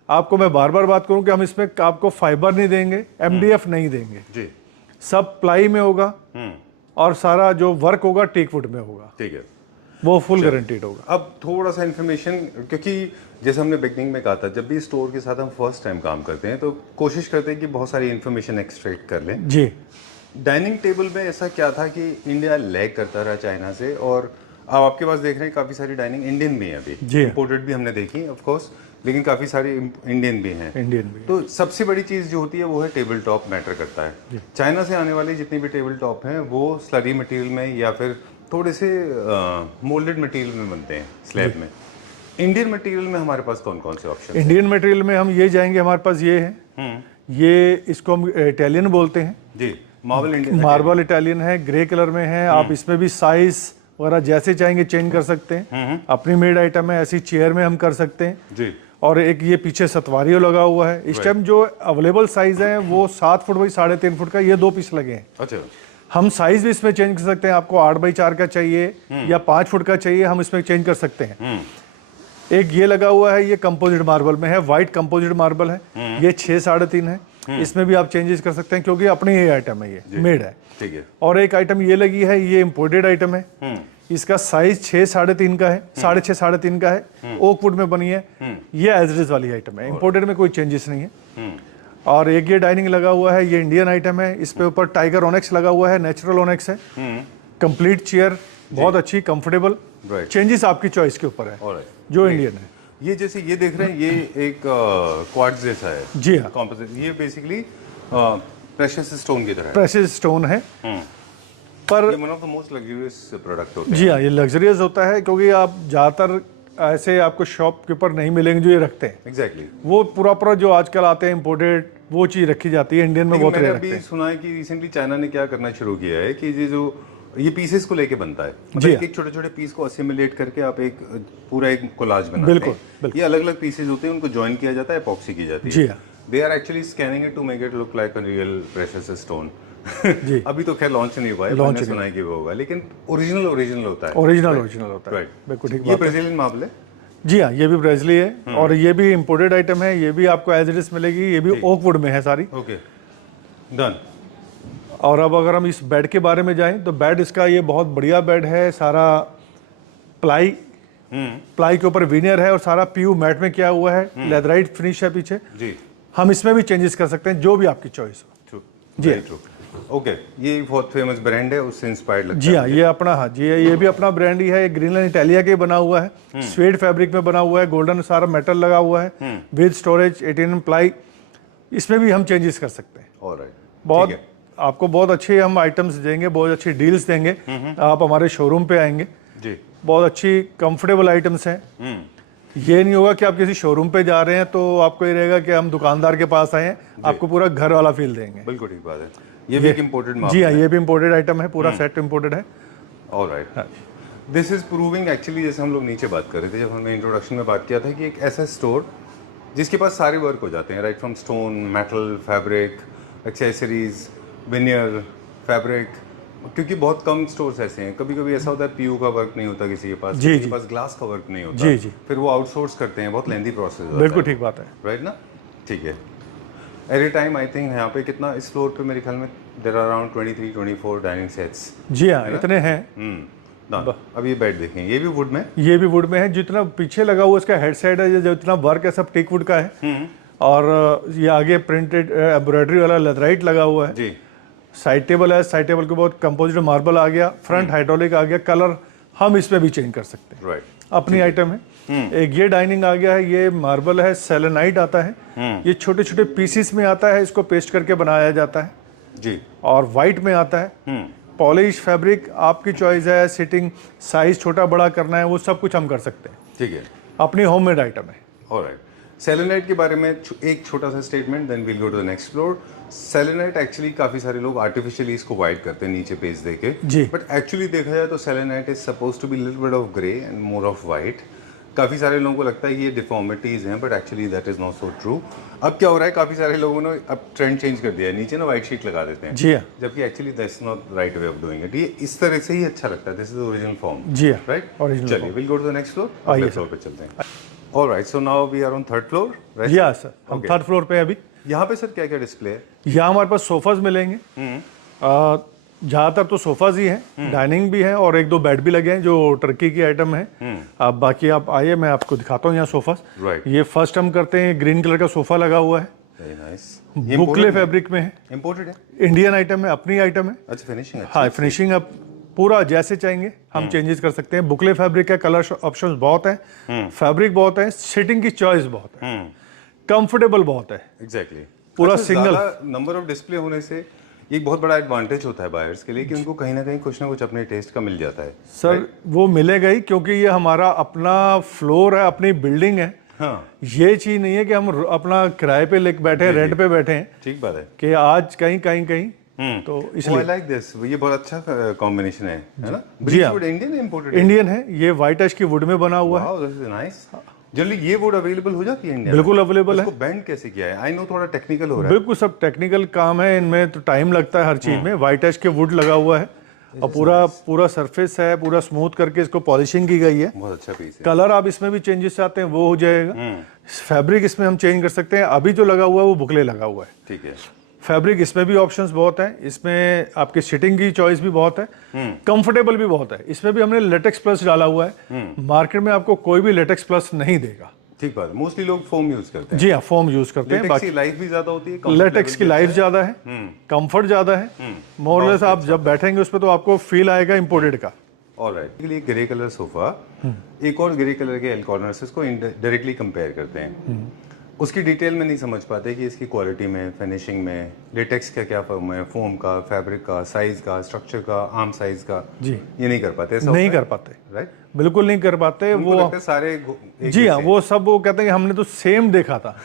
आपको मैं बार बार बात करूं कि हम इसमें आपको फाइबर नहीं देंगे, MDF नहीं देंगे जी। सब प्लाई में होगा और सारा जो वर्क होगा टीक वुड में होगा। ठीक है, वो फुल गारंटीड होगा। अब थोड़ा सा इन्फॉर्मेशन, क्योंकि जैसे हमने बिगनिंग में कहा था, जब भी स्टोर के साथ हम फर्स्ट टाइम काम करते हैं तो कोशिश करते हैं कि बहुत सारी इन्फॉर्मेशन एक्सट्रैक्ट कर लें। जी। डाइनिंग टेबल में ऐसा क्या था कि इंडिया लैग करता रहा चाइना से, और अब आपके पास देख रहे हैं काफ़ी सारी डाइनिंग इंडियन भी है अभी, इंपोर्टेड भी हमने देखी ऑफ कोर्स, लेकिन काफ़ी सारी इंडियन भी हैं। इंडियन भी। तो सबसे बड़ी चीज़ जो होती है वो है टेबल टॉप मैटर करता है। चाइना से आने वाली जितनी भी टेबल टॉप हैं वो स्लरी मटेरियल में या फिर थोड़े से मोल्डेड मटेरियल में बनते हैं, स्लैब में। इंडियन मटेरियल में हमारे पास कौन कौन से ऑप्शन? इंडियन मटेरियल में हम ये जाएंगे, हमारे पास ये है, ये इसको हम इटालियन बोलते हैं जी। मार्बल इटालियन है, ग्रे कलर में है। आप इसमें भी साइज वगैरह जैसे चाहेंगे चेंज कर सकते हैं। अपनी मेड आइटम है, ऐसी चेयर में हम कर सकते हैं जी। और एक ये पीछे सतवारियो लगा हुआ है। इस टाइम जो अवेलेबल साइज है वो 7 फुट बाई 3.5 फुट का, ये 2 पीस लगे हैं। अच्छा। हम साइज भी इसमें चेंज कर सकते हैं, आपको 8 बाई 4 का चाहिए या 5 फुट का चाहिए, हम इसमें चेंज कर सकते हैं। एक ये लगा हुआ है, ये कंपोजिट मार्बल में है, व्हाइट कंपोजिट मार्बल है, ये 6 3.5 है। इसमें भी आप चेंजेस कर सकते हैं क्योंकि अपनी ये आइटम है, ये मेड है। ठीक है। और एक आइटम ये लगी है, ये इम्पोर्टेड आइटम है, इसका साइज 6 3.5 का है, 6.5 3.5 का है, ओक वुड में बनी है। ये एज इट इज वाली आइटम है, इम्पोर्टेड में कोई चेंजेस नहीं है। और एक ये डाइनिंग लगा हुआ है, ये इंडियन आइटम है, इस पे ऊपर टाइगर ओनेक्स लगा हुआ है, नेचुरल ओनेक्स है। कंप्लीट चेयर, बहुत अच्छी, कंफर्टेबल। चेंजेस आपकी चॉइस के ऊपर है, जो इंडियन है। ये जैसे ये देख रहे हैं, ये एक क्वार्ट्ज जैसा है। जी हाँ, कॉम्पोजिट। ये बेसिकली प्रेशियस स्टोन की तरह है। प्रेशियस स्टोन है, पर ये one of the most luxurious product होता है। जी हाँ, ये लग्जरियस होता है क्योंकि आप ज़्यादातर ऐसे आपको शॉप के ऊपर नहीं मिलेंगे जो ये रखते हैं। एग्जैक्टली। वो पूरा जो आजकल आते हैं इम्पोर्टेड, वो चीज़ रखी जाती है। इंडियन में बहुत मैंने रेयर अभी रखते हैं। सुना है कि रिसेंटली चाइना ने क्या करना शुरू किया है कि ये पीसेस को लेके बनता है, मतलब एक छोटे छोटे पीस को असिमुलेट करके आप एक पूरा एक कोलाज बनाते हैं। बिल्कुल। ये अलग अलग पीसेस होते हैं, उनको ज्वाइन किया जाता है, एपॉक्सी की जाती है। जी हाँ। They are actually scanning it to make it look like a real precious stone. जी। अभी तो खैर लॉन्च नहीं हुआ है, मैंने सुना है कि वो होगा, लेकिन ओरिजिनल होता है। ओरिजिनल होता है, राइट। बिल्कुल ठीक ये बात है। ब्राजीलियन मार्बल है। जी हाँ, ये भी ब्राजीली है और ये भी इम्पोर्टेड आइटम है, ये भी आपको एज इट इज मिलेगी, ये भी ओक वुड में है सारी। Okay, done. और अब अगर हम इस बेड के बारे में जाएं तो बेड इसका ये बहुत बढ़िया बेड है, सारा प्लाई के ऊपर विनियर है और सारा पीयू मैट में किया हुआ है, लेदराइट फिनिश है पीछे जी। हम इसमें भी चेंजेस कर सकते हैं, जो भी आपकी चॉइस हो। ट्रू जी। ट्रू। ओके, ये बहुत फेमस ब्रांड है, उससे इंस्पायर्ड लगता है। जी हाँ, ये अपना, हाँ जी, ये भी अपना ब्रांड ही है। ये ग्रीनलैंड इटालिया के बना हुआ है, स्वेड फैब्रिक में बना हुआ है, गोल्डन सारा मेटल लगा हुआ है, विद स्टोरेज 18 प्लाई। इसमें भी हम चेंजेस कर सकते हैं। ऑलराइट, बहुत आपको बहुत अच्छे हम आइटम्स देंगे, बहुत अच्छी डील्स देंगे। आप हमारे शोरूम पे आएंगे जी, बहुत अच्छी कंफर्टेबल आइटम्स हैं। ये नहीं होगा कि आप किसी शोरूम पे जा रहे हैं तो आपको ये रहेगा कि हम दुकानदार के पास आए हैं, आपको पूरा घर वाला फील देंगे। बिल्कुल ठीक बात है। ये भी एक इम्पोर्टेड मार्बल जी हाँ, ये भी इम्पोर्टेड आइटम है, पूरा सेट इम्पोर्टेड है। Alright, this is proving actually, जैसे हम लोग नीचे बात कर रहे थे, जब हमने इंट्रोडक्शन में बात किया था, कि एक ऐसा स्टोर जिसके पास सारे वर्क हो जाते हैं, right from stone, metal, fabric, accessories, veneer, fabric. क्योंकि बहुत कम स्टोर्स ऐसे हैं, कभी कभी ऐसा होता है पीयू का वर्क नहीं होता किसी के पास, किसी के पास ग्लास का वर्क नहीं होता, जी जी, फिर वो आउटसोर्स करते हैं, बहुत लेंदी प्रोसेस होता है। बिल्कुल ठीक बात है, राइट ना? ठीक है। एवरी टाइम आई थिंक यहाँ पे कितना, इस फ्लोर पे मेरे ख्याल में there are around 23-24 dining sets. जी हाँ, इतने हैं। Done. अब ये बेड देखें, ये भी वुड में, ये भी वुड में है। जितना पीछे लगा हुआ इसका हेड साइड है, जो इतना वर्क है सब टेक वुड का है। और ये आगे प्रिंटेड एम्ब्रॉयडरी वाला लेथराइट लगा हुआ है जी। साइड टेबल है, साइड टेबल के बहुत कंपोजिट मार्बल आ गया, फ्रंट हाइड्रोलिक आ गया, कलर हम इसमें भी चेंज कर सकते हैं, राइट, अपनी आइटम है। एक ये डाइनिंग आ गया है, ये मार्बल है, सेलेनाइट आता है, ये छोटे छोटे पीसीस में आता है, इसको पेस्ट करके बनाया जाता है जी। और वाइट में आता है। पॉलिश फैब्रिक आपकी चॉइस है, सिटिंग साइज छोटा बड़ा करना है वो सब कुछ हम कर सकते हैं, ठीक है, अपनी होममेड आइटम है। ऑलराइट। सेलेनाइट के बारे में एक छोटा सा statement, then we'll go to the next floor. Selenite actually काफी सारे लोग आर्टिफिशियली इसको वाइट करते हैं नीचे पेज देके जी। बट एक्चुअली देखा जाए तो selenite is suppose to be little bit of grey and more of white. काफी सारे लोगों को लगता है ये डिफॉर्मिटीज हैं but actually that is not so true. अब क्या हो रहा है, काफी सारे लोगों ने अब ट्रेंड चेंज कर दिया है, नीचे ना व्हाइट शीट लगा देते हैं। जी हाँ, जबकि actually that's not right way of doing it. ये इस तरह से ही अच्छा लगता है, this is the original form. जी हाँ, राइट, original चलिए will go to the next floor. आइए अगले फ्लोर पे चलते हैं। Alright, so now we are on third floor, right? जी हाँ सर, हम Okay. थर्ड फ्लोर पे हैं अभी। यहाँ पे सर क्या क्या डिस्प्ले है? यहाँ हमारे पास सोफाज मिलेंगे, ज़्यादातर तो सोफाज ही हैं, डाइनिंग भी है और एक दो बेड भी लगे हैं जो टर्की की आइटम है। अब बाकी आप आइए, मैं आपको दिखाता हूँ यहाँ सोफाज। Right. ये फर्स्ट हम करते हैं, ग्रीन कलर का सोफा लगा हुआ है, वेरी नाइस। बुकले फैब्रिक में है, इंपोर्टेड है? इंडियन आइटम है, अपनी आइटम है। अच्छा, फिनिशिंग है? हाँ, फिनिशिंग आप पूरा जैसे चाहेंगे हम चेंजेस कर सकते हैं। बुकले फैब्रिक है, कलर ऑप्शंस बहुत है, फैब्रिक बहुत है, सिटिंग की चॉइस बहुत है, कंफर्टेबल बहुत है। एग्जैक्टली। पूरा single। नंबर ऑफ डिस्प्ले होने से एक बहुत बड़ा एडवांटेज होता है बायर्स के लिए कि उनको कहीं ना कहीं कुछ ना कुछ अपने टेस्ट का मिल जाता है। सर वो मिलेगा ही, क्योंकि ये हमारा अपना फ्लोर है, अपनी बिल्डिंग है। हाँ, ये चीज नहीं है कि हम अपना किराए पे लेके बैठे हैं, रेंट पे बैठे हैं ठीक बात है। कि आज कहीं कहीं कहीं तो आई इसलिए लाइक दिस, ये बहुत अच्छा कॉम्बिनेशन है ना? जी हाँ। Would Indian imported? इंडियन है, ये व्हाइट एश की वुड में बना हुआ है। Wow, this is nice. Generally ये वुड अवेलेबल हो जाती है इंडिया में? बिल्कुल अवेलेबल है। इसको बैंड कैसे किया है? आई नो थोड़ा टेक्निकल हो रहा है। बिल्कुल सब टेक्निकल काम है, इनमें तो टाइम लगता है हर चीज में। व्हाइट एश के वुड लगा हुआ है और पूरा सरफेस है, पूरा स्मूथ करके इसको पॉलिशिंग की गई है। बहुत अच्छा पीस है। कलर आप इसमें भी चेंजेस चाहते हैं वो हो जाएगा। फैब्रिक इसमें हम चेंज कर सकते हैं। अभी जो लगा हुआ है वो बुकले लगा हुआ है। ठीक है। फैब्रिक इसमें भी ऑप्शंस बहुत हैं, इसमें आपकी सिटिंग की चॉइस भी बहुत है, कंफर्टेबल भी बहुत है। इसमें भी हमने लेटेक्स प्लस डाला हुआ है, मार्केट में आपको कोई भी लेटेक्स प्लस नहीं देगा। ठीक बात। मोस्टली लोग फोम यूज करते हैं। जी हाँ, फोम यूज करते हैं। लेटेक्स की लाइफ भी ज्यादा होती है, लेटेक्स की लाइफ ज्यादा है, कंफर्ट ज्यादा है। मोरलेस आप जब बैठेंगे उस पर तो आपको फील आएगा इम्पोर्टेड का। ऑलराइट, के लिए ग्रे कलर सोफा, एक और ग्रे कलर के एल कॉर्नर्स इसको डायरेक्टली कंपेयर करते हैं। उसकी डिटेल में नहीं समझ पाते कि इसकी क्वालिटी में, फिनिशिंग में, लेटेक्स का क्या फर्म है, फोम का, फैब्रिक का, साइज का, स्ट्रक्चर का, आर्म साइज का। जी, ये नहीं कर पाते। ऐसा नहीं कर पाते, राइट? बिल्कुल नहीं कर पाते। वो सारे एक जी हाँ, वो सब वो कहते हैं कि हमने तो सेम देखा था।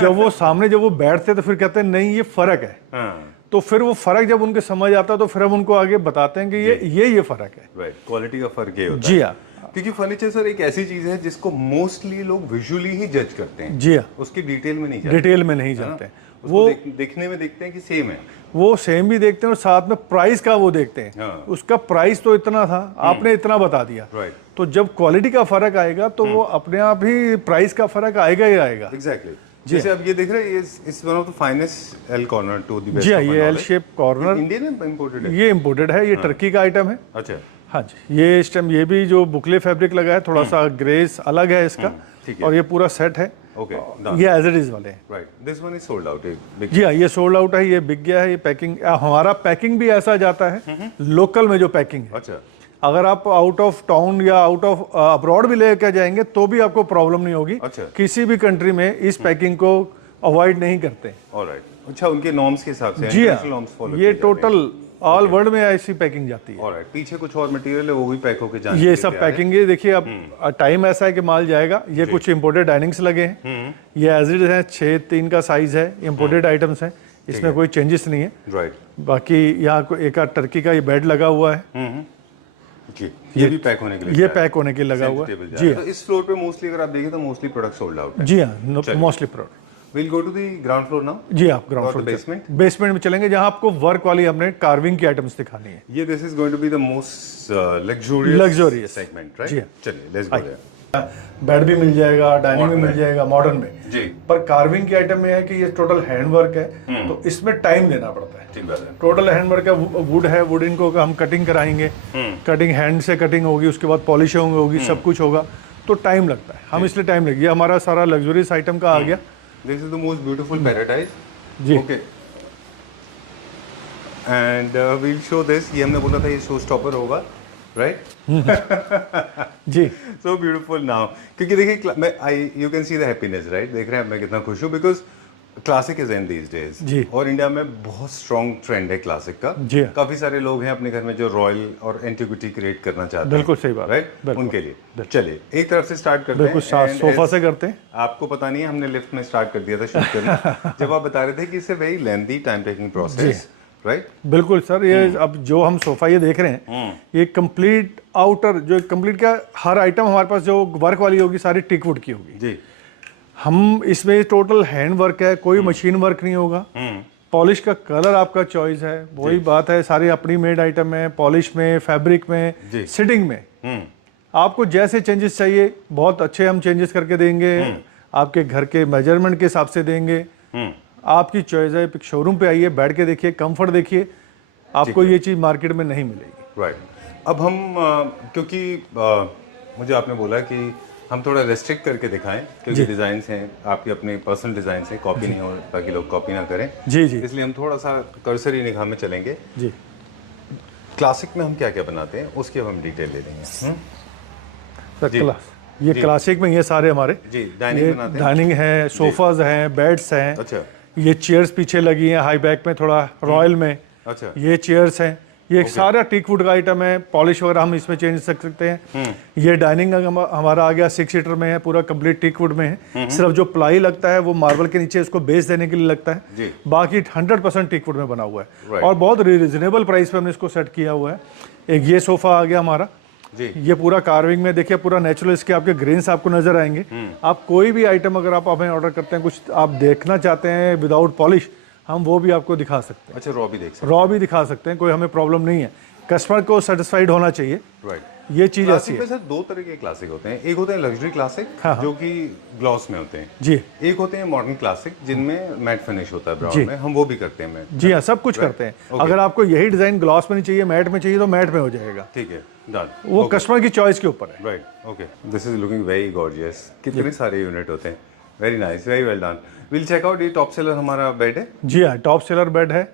जब वो सामने जब वो बैठते तो फिर कहते हैं नहीं ये फर्क है। हाँ, तो फिर वो फर्क जब उनके समझ आता है तो फिर हम उनको आगे बताते हैं कि ये फर्क है। राइट, क्वालिटी का फर्क ये होता है। जी हाँ, क्योंकि फर्नीचर सर एक ऐसी चीज है जिसको मोस्टली लोग विजुअली ही जज करते हैं। जी हाँ, उसकी डिटेल में नहीं जाते। डिटेल में नहीं जाते हैं। वो देखने में देखते हैं कि सेम है। वो सेम भी देखते हैं और साथ में प्राइस का वो देखते हैं। हाँ। उसका प्राइस तो इतना था, आपने इतना बता दिया। राइट, तो जब क्वालिटी का फर्क आएगा तो वो अपने आप ही प्राइस का फर्क आएगा ही आएगा। एग्जैक्टली। जैसे अब ये देख रहे हैं, इस one of the finest L corner to the best. जी हाँ, ये एल शेप कॉर्नर इंडियन है, इंपोर्टेड है? ये इम्पोर्टेड है, ये टर्की का आइटम है। अच्छा, हाँ जी, ये इस टाइम ये भी जो बुकले फैब्रिक लगा है थोड़ा सा ग्रेस अलग है इसका। ठीक है। और ये पूरा सेट है। ओके, ये एज इट इज वाले हैं। Right. This one is sold out. जी हाँ, ये सोल्ड आउट है, ये बिक गया है। ये पैकिंग, हमारा पैकिंग भी ऐसा जाता है लोकल में जो पैकिंग है। अच्छा, अगर आप आउट ऑफ टाउन या आउट ऑफ अब्रॉड भी लेकर जाएंगे तो भी आपको प्रॉब्लम नहीं होगी। अच्छा। किसी भी कंट्री में इस पैकिंग को अवॉइड नहीं करते। ऑलराइट। अच्छा, उनके नॉर्म्स के हिसाब से जी international हाँ, norms follow ये किए जाते हैं। टोटल ऑल वर्ल्ड में ऐसी पैकिंग जाती है। ऑलराइट। पीछे कुछ और मटेरियल है, वो भी पैक होके जाने ये सब पैकिंग है। देखिए अब टाइम ऐसा है कि माल जाएगा। ये कुछ इम्पोर्टेड डाइनिंग्स लगे हैं, ये एज इट है, 6'3" का साइज है, इम्पोर्टेड आइटम्स हैं, इसमें कोई चेंजेस नहीं है। राइट। बाकी यहाँ एक आध टर्की का ये बेड लगा हुआ है। जी, ये भी पैक होने के लिए, ये पैक होने के लिए लगा हुआ है। जी तो इस फ्लोर पे मोस्टली अगर आप देखें तो मोस्टली प्रोडक्ट सोल्ड आउट है। जी हाँ, mostly product. Will go to the ground floor now. जी, आप ग्राउंड फ्लोर बेसमेंट बेसमेंट में चलेंगे जहां आपको वर्क वाली हमने कार्विंग की आइटम्स दिखानी है। ये this is going to be the most luxurious Luxurious। Segment, right? जी हाँ। चलिए, लेट्स गो देयर। बेड भी मिल जाएगा, डाइनिंग भी मिल जाएगा मॉडर्न में जी। पर कार्विंग के आइटम में है कि ये टोटल हैंड वर्क है, तो इसमें टाइम देना पड़ता है। ठीक बात है। टोटल हैंड वर्क है, वुड है, वुड इनको हम कटिंग कराएंगे, कटिंग हैंड से कटिंग होगी, उसके बाद पॉलिशिंग होगी, सब कुछ होगा, तो टाइम लगता है। हम इसलिए टाइम लगे, हमारा सारा लग्जरियस आइटम का आ गया। This is the most beautiful paradise जी। Okay and we'll show this. ये हमने बोला था ये शो स्टॉपर होगा, राइट? जी। सो ब्यूटीफुल नाउ, क्योंकि देखिए मैं I you can see the happiness, right? देख रहे हैं मैं कितना खुश हूँ, because classic is in these days. जी। और इंडिया में बहुत स्ट्रॉन्ग ट्रेंड है क्लासिक का। जी। काफी सारे लोग हैं अपने घर में जो रॉयल और एंटिक्विटी क्रिएट करना चाहते हैं। बिल्कुल सही बात, राइट? उनके लिए चलिए एक तरफ से स्टार्ट करते हैं। बिल्कुल सोफा से करते हैं। आपको पता नहीं है, हमने लिफ्ट में स्टार्ट कर दिया था शूट करना जब आप बता रहे थे कि it's a very lengthy time taking process, right? बिल्कुल सर, ये अब जो हम सोफा ये देख रहे हैं, ये कंप्लीट आउटर जो कंप्लीट क्या, हर आइटम हमारे पास जो वर्क वाली होगी सारी टिक वुड की होगी जी। हम इसमें टोटल हैंड वर्क है, कोई मशीन वर्क नहीं होगा। पॉलिश का कलर आपका चॉइस है, वही बात है, सारी अपनी मेड आइटम है, पॉलिश में, फैब्रिक में, सिटिंग में। आपको जैसे चेंजेस चाहिए बहुत अच्छे हम चेंजेस करके देंगे, आपके घर के मेजरमेंट के हिसाब से देंगे। आपकी चॉइस है, शोरूम पे आइए, बैठ के देखिए, कंफर्ट देखिए, आपको ये चीज़ मार्केट में नहीं मिलेगी। राइट। अब हम क्योंकि मुझे आपने बोला कि हम थोड़ा रेस्ट्रिक्ट करके दिखाएं, क्योंकि डिजाइन्स हैं आपके अपने पर्सनल डिजाइन्स हैं, कॉपी नहीं हो ताकि लोग कॉपी ना करें। जी जी। इसलिए हम थोड़ा सा कर्सरी निगाह में चलेंगे। जी। क्लासिक में हम क्या क्या बनाते हैं उसकी अब हम डिटेल ले लेंगे। सर क्लास ये क्लासिक में ये सारे हमारे जी डाइनिंग बनाते हैं। डाइनिंग है, सोफाज हैं, बेड्स हैं। अच्छा। ये चेयर्स पीछे लगी हैं हाई बैक में, थोड़ा रॉयल में। अच्छा। ये चेयर्स हैं, ये सारा टीक वुड का आइटम है, पॉलिश वगैरह हम इसमें चेंज कर सकते हैं। ये डाइनिंग हमारा आ गया 6 सीटर में है, पूरा कंप्लीट टीक वुड में है। सिर्फ जो प्लाई लगता है वो मार्बल के नीचे इसको बेस देने के लिए लगता है जी। बाकी 100% टीक वुड में बना हुआ है। Right. और बहुत रीजनेबल प्राइस पे हमने इसको सेट किया हुआ है। एक ये सोफा आ गया हमारा जी। ये पूरा कार्विंग में देखिए, पूरा नेचुरल, इसके आपके ग्रेन्स आपको नजर आएंगे। आप कोई भी आइटम अगर आप हमें ऑर्डर करते हैं, कुछ आप देखना चाहते हैं विदाउट पॉलिश, हम वो भी आपको दिखा सकते हैं। अच्छा, रॉ भी देख सकते रॉ भी दिखा सकते हैं, कोई हमें प्रॉब्लम नहीं है। कस्टमर को सेटिस्फाइड होना चाहिए। हैं। राइट। ये चीज ऐसी क्लासिक है। में सर 2 तरह के क्लासिक होते हैं। एक होते हैं लग्जरी क्लासिक, जो कि ग्लॉस में होते हैं। जी। एक होते हैं मॉडर्न क्लासिक जिनमें मैट फिनिश होता है ब्राउन में, हम वो भी करते हैं मैट। जी हाँ, सब कुछ करते हैं। अगर आपको यही डिजाइन ग्लॉस में नहीं चाहिए, मैट में चाहिए, तो मैट में हो जाएगा। ठीक है, डन। वो कस्टमर की चॉइस के ऊपर है। Right, okay. This is looking very gorgeous. कितने सारे यूनिट होते हैं। Very nice, very well done. Will check out. ये टॉप सेलर हमारा बेड है। जी हाँ, टॉप सेलर बेड है।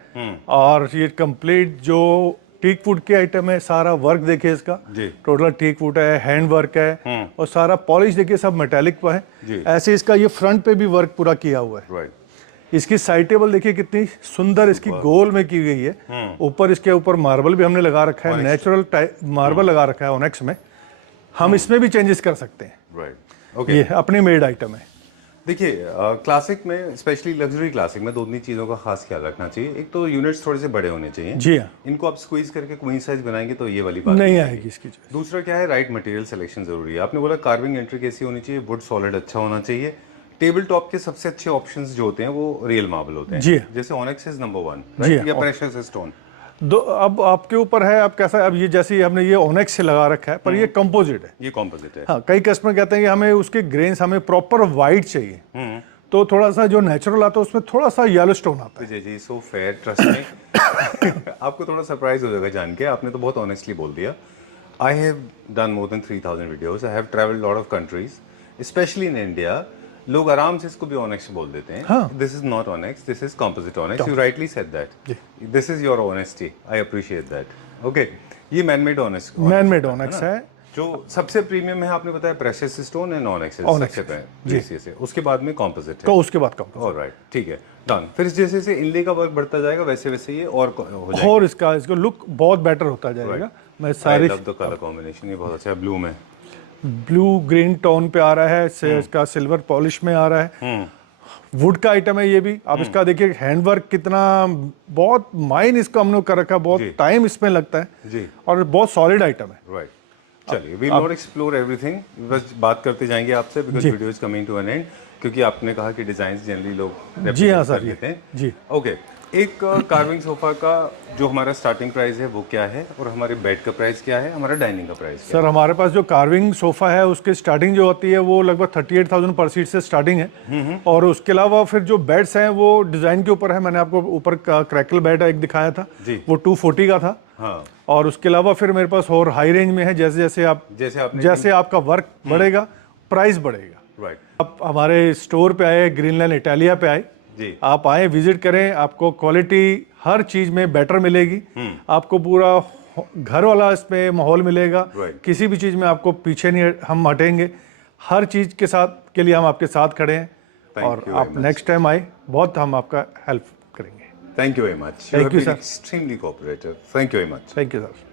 और ये कंप्लीट जो टीक वुड के आइटम है, सारा वर्क देखिए इसका जी। टोटल टीक वुड है, हैंड वर्क है, और सारा पॉलिश देखिए सब मेटालिक पर जी। है। ऐसे इसका ये फ्रंट पे भी वर्क पूरा किया हुआ है। राइट। इसकी साइड टेबल देखिए कितनी सुंदर इसकी गोल में की गई है। ऊपर इसके ऊपर मार्बल भी हमने लगा रखा है, नेचुरल मार्बल लगा रखा है ऑनेक्स में। हम इसमें भी चेंजेस कर सकते हैं। Right, okay. ये अपनी मेड आइटम है। देखिए क्लासिक में, स्पेशली लग्जरी क्लासिक में 2 चीज़ों का खास ख्याल रखना चाहिए। एक तो यूनिट्स थोड़े से बड़े होने चाहिए। जी हाँ। इनको आप स्क्वीज करके क्वीन साइज बनाएंगे तो ये वाली बात नहीं आएगी इसकी। दूसरा क्या है, राइट मटेरियल सिलेक्शन जरूरी है। आपने बोला कार्विंग एंट्री कैसी होनी चाहिए, वुड सॉलिड अच्छा होना चाहिए। टेबल टॉप के सबसे अच्छे ऑप्शंस जो होते हैं वो रियल मार्बल होते हैं। जी। जैसे ऑनेक्स इज नंबर 1, जी। राइट, या प्रेशियस स्टोन। अब आपके ऊपर है, आप कैसा, अब ये जैसे हमने ये ओनेक्स से लगा रखा है, पर ये कंपोजिट है। ये कॉम्पोजिट है। हाँ, कई कस्टमर कहते हैं कि हमें उसके ग्रेन्स हमें प्रॉपर वाइट चाहिए, तो थोड़ा सा जो नेचुरल आता है उसमें थोड़ा सा येलो स्टोन आता है। जी जी, सो फेयर, ट्रस्ट मी। आपको थोड़ा सरप्राइज हो जाएगा जान के, आपने तो बहुत ऑनेस्टली बोल दिया। I have done more than 3000 videos, I have travelled lot of countries, specially in India. लोग आराम से इसको भी ऑनेक्स बोल देते हैं। This is not onyx, this is composite onyx. You rightly said that. This is your honesty, I appreciate that. Okay, ये manmade onyx, manmade onyx है। जो सबसे प्रीमियम है आपने बताया प्रेशियस स्टोन एंड ऑनेक्स सबसे प्रीमियम से, उसके बाद में कॉम्पोजिट है। तो उसके बाद कंपोजिट। ऑलराइट, ठीक है, डन। फिर जैसे जैसे इनले का वर्क बढ़ता जाएगा वैसे वैसे ये और हो जाएगा, और इसका लुक बहुत बेटर होता जाएगा। मैं सारी I love the colour combination, ये बहुत अच्छा है। ब्लू में ब्लू ग्रीन टोन पे आ रहा है, इसका सिल्वर पॉलिश में आ रहा है। वुड का आइटम है ये भी। आप इसका देखिए हैंड वर्क कितना, बहुत माइन इसको हमने कर रखा, बहुत टाइम इसमें लगता है जी, और बहुत सॉलिड आइटम है। राइट। चलिए, वी नॉट एक्सप्लोर एवरीथिंग, बस बात करते जाएंगे आपसे, because video is coming to an end. क्योंकि आपने कहा कि डिजाइन जनरली लोग जी हाँ सर, लेते हैं। जी। ओके, एक कार्विंग सोफा का जो हमारा स्टार्टिंग प्राइस है वो क्या है, और हमारे बेड का प्राइस क्या है, हमारा डाइनिंग का प्राइस क्या सर हमारे पास जो कार्विंग सोफ़ा है उसकी स्टार्टिंग जो होती है वो लगभग 38,000 पर सीट से स्टार्टिंग है। और उसके अलावा फिर जो बेड्स हैं वो डिज़ाइन के ऊपर है। मैंने आपको ऊपर का क्रैकल बेड एक दिखाया था जी। वो 240 का था। हाँ, और उसके अलावा फिर मेरे पास और हाई रेंज में है, जैसे आपका वर्क बढ़ेगा प्राइस बढ़ेगा। राइट आप हमारे स्टोर पे आए, ग्रीन लाइन इटालिया पे आए, जी। आप आए विजिट करें, आपको क्वालिटी हर चीज में बेटर मिलेगी। आपको पूरा घर वाला इसमें माहौल मिलेगा। Right. किसी भी चीज में आपको पीछे नहीं हम हटेंगे। हर चीज के साथ के लिए हम आपके साथ खड़े हैं। Thank और you very आप much. नेक्स्ट टाइम आए, बहुत हम आपका हेल्प करेंगे। Thank you very much. Thank you, have been sir. extremely cooperative. Thank you very much. Thank you sir.